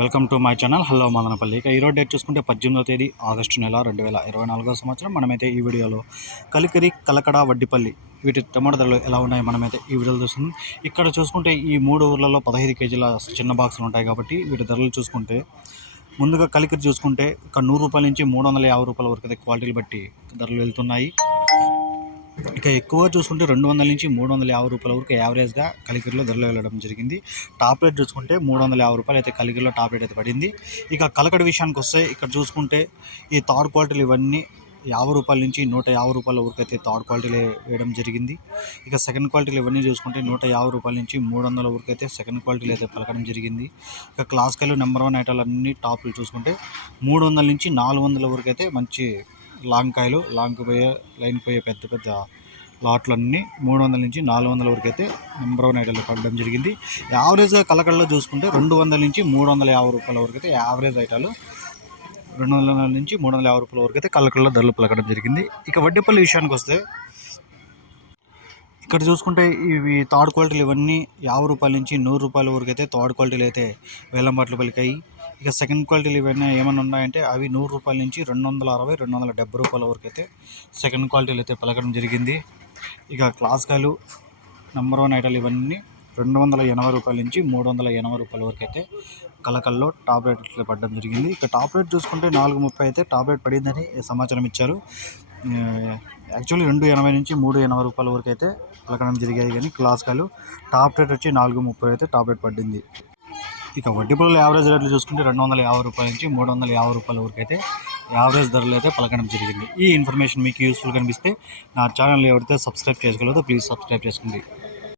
Welcome to my channel. Hello Madanapalle. ఇక ఈరోజు date చూసుకుంటే పద్దెనిమిదో తేదీ ఆగస్టు నెల రెండు వేల ఇరవై నాలుగో సంవత్సరం. మనమైతే ఈ వీడియోలో కలికిరి కలకడ వడ్డిపల్లి వీటి టమాటా ధరలు ఎలా ఉన్నాయి మనమైతే ఈ వీడియోలో చూస్తుంది ఇక్కడ చూసుకుంటే ఈ మూడు ఊర్లలో పదహైదు కేజీల చిన్న బాక్సులు ఉంటాయి కాబట్టి వీటి ధరలు చూసుకుంటే ముందుగా కలికిరి చూసుకుంటే ఒక నూరు రూపాయల నుంచి మూడు వందల యాభై రూపాయల వరకు అయితే క్వాలిటీలు బట్టి ధరలు వెళ్తున్నాయి. ఇక ఎక్కువ చూసుకుంటే రెండు వందల నుంచి మూడు వందల యాభై రూపాయల వరకు యావరేజ్గా కలికిరిలో ధరలు వెళ్ళడం జరిగింది. టాప్ రేట్ చూసుకుంటే మూడు వందల యాభై రూపాయలు అయితే కలికిరిలో టాప్ రేట్ అయితే పడింది. ఇక కలకడ విషయానికి వస్తే ఇక్కడ చూసుకుంటే ఈ థర్డ్ క్వాలిటీలు ఇవన్నీ యాభై రూపాయల నుంచి నూట యాభై రూపాయల వరకు అయితే థర్డ్ క్వాలిటీలు వేయడం జరిగింది. ఇక సెకండ్ క్వాలిటీలు ఇవన్నీ చూసుకుంటే నూట యాభై రూపాయల నుంచి మూడు వందల వరకు అయితే సెకండ్ క్వాలిటీలు అయితే పలకడం జరిగింది. ఇక క్లాసికల్ నెంబర్ వన్ ఐటాలు అన్ని టాప్లు చూసుకుంటే మూడు వందల నుంచి నాలుగు వందల వరకు అయితే మంచి లాంగ్ కాయలు లాంగ్ పోయే లైన్ పోయే పెద్ద పెద్ద లాట్లన్నీ మూడు వందల నుంచి నాలుగు వందల వరకు అయితే నెంబర్ వన్ ఐటెల్ పడడం జరిగింది. యావరేజ్గా కలకడలో చూసుకుంటే రెండు వందల నుంచి మూడు వందల యాభై రూపాయల వరకు అయితే యావరేజ్ ఐటాలు రెండు వందల నుంచి మూడు వందల యాభై రూపాయల వరకు అయితే కలకడలో ధరలు పలకడం జరిగింది. ఇక వడ్డేపల్లి విషయానికి వస్తే ఇక్కడ చూసుకుంటే ఇవి థర్డ్ క్వాలిటీలు ఇవన్నీ యాభై రూపాయల నుంచి నూరు రూపాయల వరకు అయితే థర్డ్ క్వాలిటీలు అయితే వేలం పాటలు పలికాయి. ఇక సెకండ్ క్వాలిటీలు ఇవన్నీ ఏమైనా ఉన్నాయంటే అవి నూరు రూపాయల నుంచి రెండు వందల అరవై రెండు వందల డెబ్బై రూపాయల వరకు అయితే సెకండ్ క్వాలిటీలు అయితే పలకడం జరిగింది. ఇక క్లాస్కాయలు నెంబర్ వన్ ఐటల్ ఇవన్నీ రెండు వందల ఎనభై రూపాయల నుంచి మూడు వందల ఎనభై రూపాయల వరకు అయితే కలకల్లో టాప్ రేట్లు పడడం జరిగింది. ఇక టాప్ రేట్ చూసుకుంటే నాలుగు ముప్పై అయితే టాప్ రేట్ పడిందని సమాచారం ఇచ్చారు. యాక్చువల్లీ రెండు ఎనభై నుంచి మూడు ఎనభై రూపాయల వరకు అయితే పలకడం జరిగాయి కానీ క్లాస్కాలు టాప్ రేట్ వచ్చి నాలుగు ముప్పై అయితే టాప్ రేట్ పడింది. ఇక వడ్డీ పొలాల యావరేజ్ రేట్లు చూసుకుంటే రెండు వందల యాభై రూపాయల నుంచి మూడు వందల యాభై రూపాయల వరకు అయితే యావరేజ్ ధరలు అయితే పలకడం జరిగింది. ఈ ఇన్ఫర్మేషన్ మీకు యూస్ఫుల్ కనిపిస్తే నా ఛానల్ ఎవరైతే సబ్స్క్రైబ్ చేసుకోలేదో ప్లీజ్ సబ్స్క్రైబ్ చేసుకోండి.